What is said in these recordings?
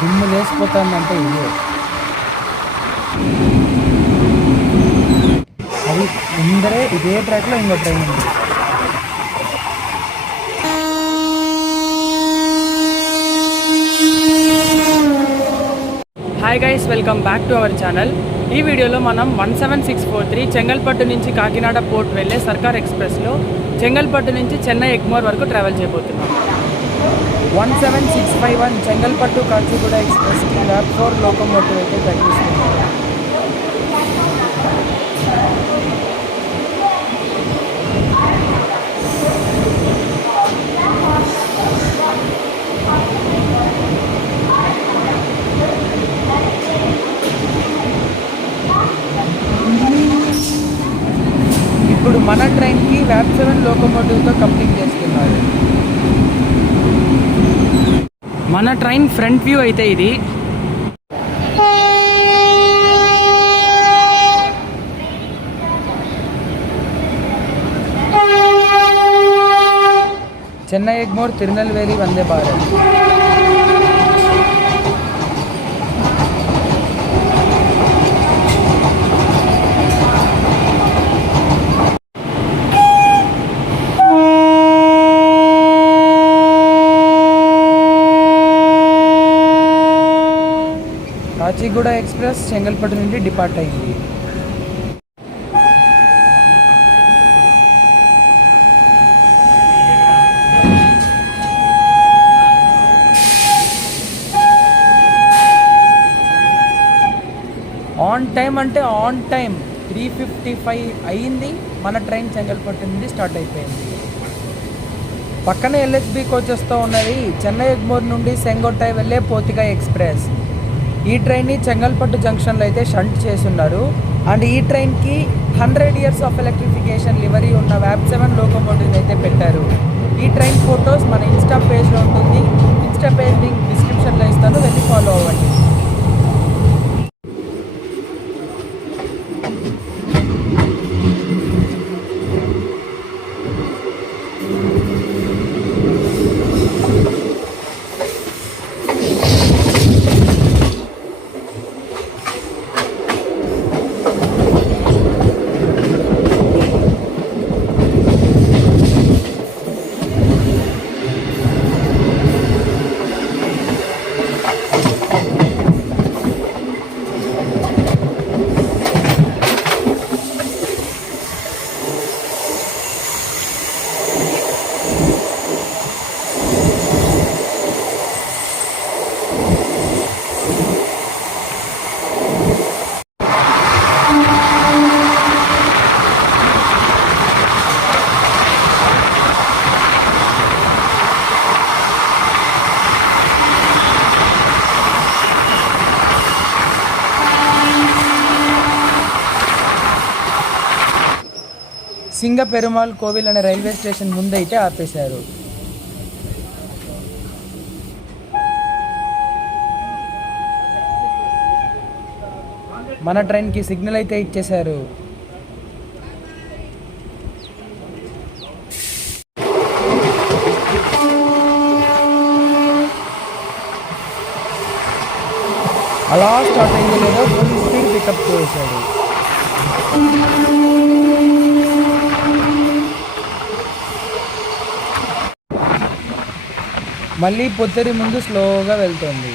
దుమ్ము లేసిపోతుందంటే ఇదే. అది ముందరే ఇదే ట్రాక్లో ఇంకో ట్రైన్ ఉంది. Hi guys, welcome back to our channel. ఈ వీడియోలో మనం 17643 చెంగల్పట్టు నుంచి కాకినాడ పోర్ట్ వెళ్ళే సర్కార్ ఎక్స్ప్రెస్లో చెంగల్పట్టు నుంచి చెన్నై ఎగ్మోర్ వరకు ట్రావెల్ చేయబోతున్నాం. 17651 చెంగల్పట్టు కాచిగూడ ఎక్స్ప్రెస్కి ల్యాబ్ 4 లోకోమోటివ్ అయితే తగ్గిస్తుంది. ఇప్పుడు మన ట్రైన్కి ల్యాబ్ 7 లోకోమోటివ్తో కంప్లీట్ చేస్తున్నారు. మన ట్రైన్ ఫ్రంట్ వ్యూ అయితే ఇది. చెన్నై ఎగ్మోర్ తిరునెల్వేలి వందే భారత్. కాచిగూడ ఎక్స్ప్రెస్ చెంగల్పట్టు నుండి డిపార్ట్ అయింది. ఆన్ టైం అంటే ఆన్ టైం 3:55 అయ్యింది. మన ట్రైన్ చెంగల్పట్టు నుండి స్టార్ట్ అయిపోయింది. పక్కనే ఎల్హెచ్బి కోచెస్తో ఉన్నది చెన్నై ఎగ్మోర్ నుండి సెంగొట్టై వెళ్ళే పోతిగా ఎక్స్ప్రెస్. ఈ ట్రైన్ని చెంగల్పట్టు జంక్షన్లో అయితే షంట్ చేస్తున్నారు. అండ్ ఈ ట్రైన్కి 100 years ఆఫ్ ఎలక్ట్రిఫికేషన్ లివరీ ఉన్న ల్యాబ్ 7 లోకోమోటివ్ అయితే పెట్టారు. ఈ ట్రైన్ ఫొటోస్ మన ఇన్స్టా పేజ్లో ఉంటుంది. ఇన్స్టా పేజ్ లింక్ డిస్క్రిప్షన్లో ఇస్తాను, వెళ్ళి ఫాలో అవ్వండి. సింగ పెరుమాళ్ కోవిల్ అనే రైల్వే స్టేషన్ ముందైతే ఆపేశారు. మన ట్రైన్కి సిగ్నల్ అయితే ఇచ్చేశారు. అలా స్టార్ట్ అయింది లేదో ఫుల్ స్పీడ్ పికప్ చేశాడు. మళ్ళీ పొత్తరి ముందు స్లోగా వెళ్తుంది.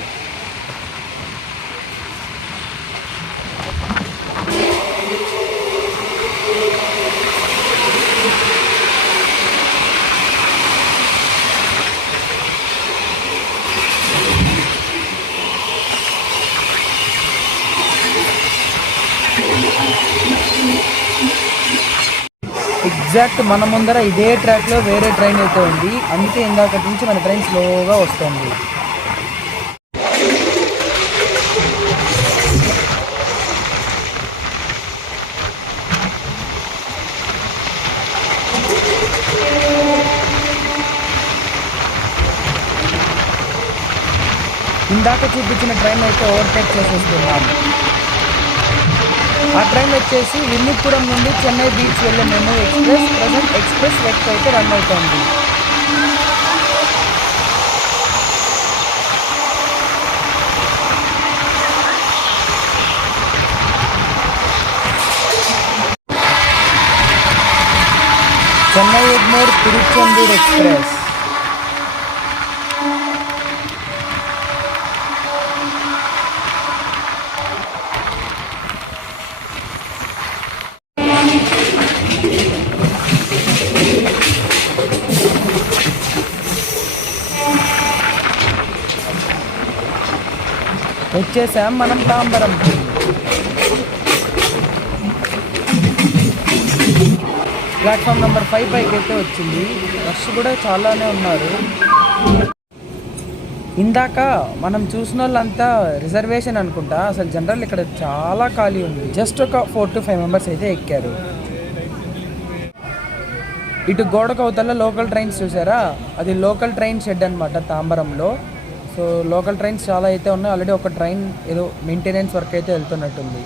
ఎగ్జాక్ట్ మన ముందర ఇదే ట్రాక్లో వేరే ట్రైన్ అయితే ఉంది. అందుకే ఇందాకటి నుంచి మన ట్రైన్ స్లోగా వస్తుంది. ఇందాక చూపించిన ట్రైన్ అయితే ఓవర్టేక్ చేసేస్తున్నాం. ఆ ట్రైన్ వచ్చేసి విల్లుపురం నుండి చెన్నై బీచ్ వెళ్ళే memo express. Present express work అయితే రన్ అవుతుంది. చెన్నై ఎగ్మోర్ తిరుచెందూర్ ఎక్స్ప్రెస్. వచ్చేసాం మనం తాంబరం. ప్లాట్ఫామ్ నెంబర్ 5 పైకి అయితే వచ్చింది. రష్ కూడా చాలానే ఉన్నారు. ఇందాక మనం చూసిన వాళ్ళంతా రిజర్వేషన్ అనుకుంటా, అసలు జనరల్ ఇక్కడ చాలా ఖాళీ ఉంది. జస్ట్ ఒక 4 to 5 మెంబర్స్ అయితే ఎక్కారు. ఇటు గోడకు అవతల లోకల్ ట్రైన్స్ చూసారా, అది లోకల్ ట్రైన్ షెడ్ అనమాట తాంబరంలో. సో లోకల్ ట్రైన్స్ చాలా అయితే ఉన్నాయి. ఆల్రెడీ ఒక ట్రైన్ ఏదో మెయింటెనెన్స్ వర్క్ అయితే వెళ్తున్నట్టుంది.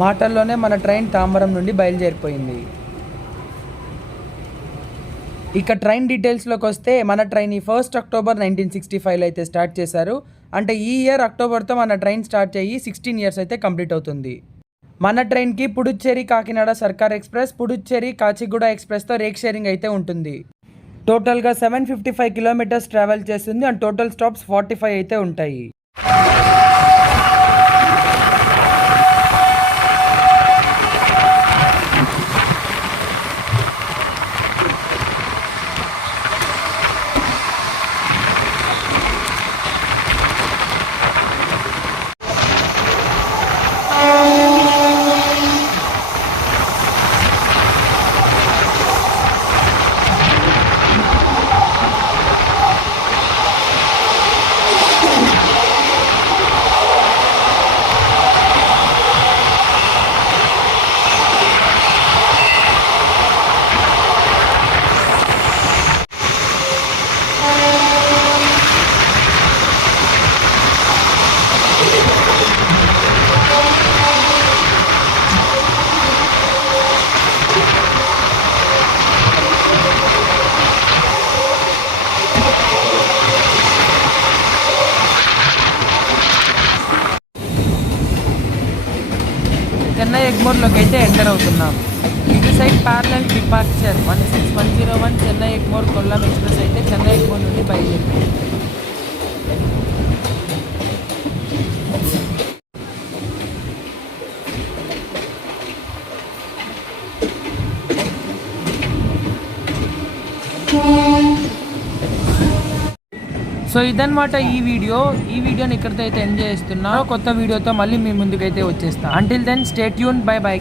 మాటల్లోనే మన ట్రైన్ తాంబరం నుండి బయలుదేరిపోయింది. ఇక ట్రైన్ డీటెయిల్స్లోకి వస్తే మన ట్రైన్ 1 October 1965 అయితే స్టార్ట్ చేశారు. అంటే ఈ ఇయర్ అక్టోబర్తో మన ట్రైన్ స్టార్ట్ అయ్యి 16 years అయితే కంప్లీట్ అవుతుంది. మన ట్రైన్కి పుడుచ్చేరి కాకినాడ సర్కార్ ఎక్స్ప్రెస్, పుడుచ్చేరి కాచిగూడ ఎక్స్ప్రెస్తో రేక్ షేరింగ్ అయితే ఉంటుంది. టోటల్గా 755 kilometers ట్రావెల్ చేస్తుంది. అండ్ టోటల్ స్టాప్స్ 45 అయితే ఉంటాయి. చెన్నై ఎగ్మోర్లోకి అయితే ఎంటర్ అవుతున్నాం. ఇటు సైడ్ ప్యారలల్ డిపార్చర్ 16101 చెన్నై ఎగ్మోర్ కొల్లాం ఎక్స్ప్రెస్ అయితే చెన్నై ఎగ్మోర్ నుండి బయలుదేరింది. సో ఇదన్నమాట ఈ వీడియోని ఇక్కడితో అయితే ఎంజాయ్ చేస్తున్నా. కొత్త వీడియోతో మళ్ళీ మీ ముందుకైతే వచ్చేస్తా. Until then stay tune, bye by.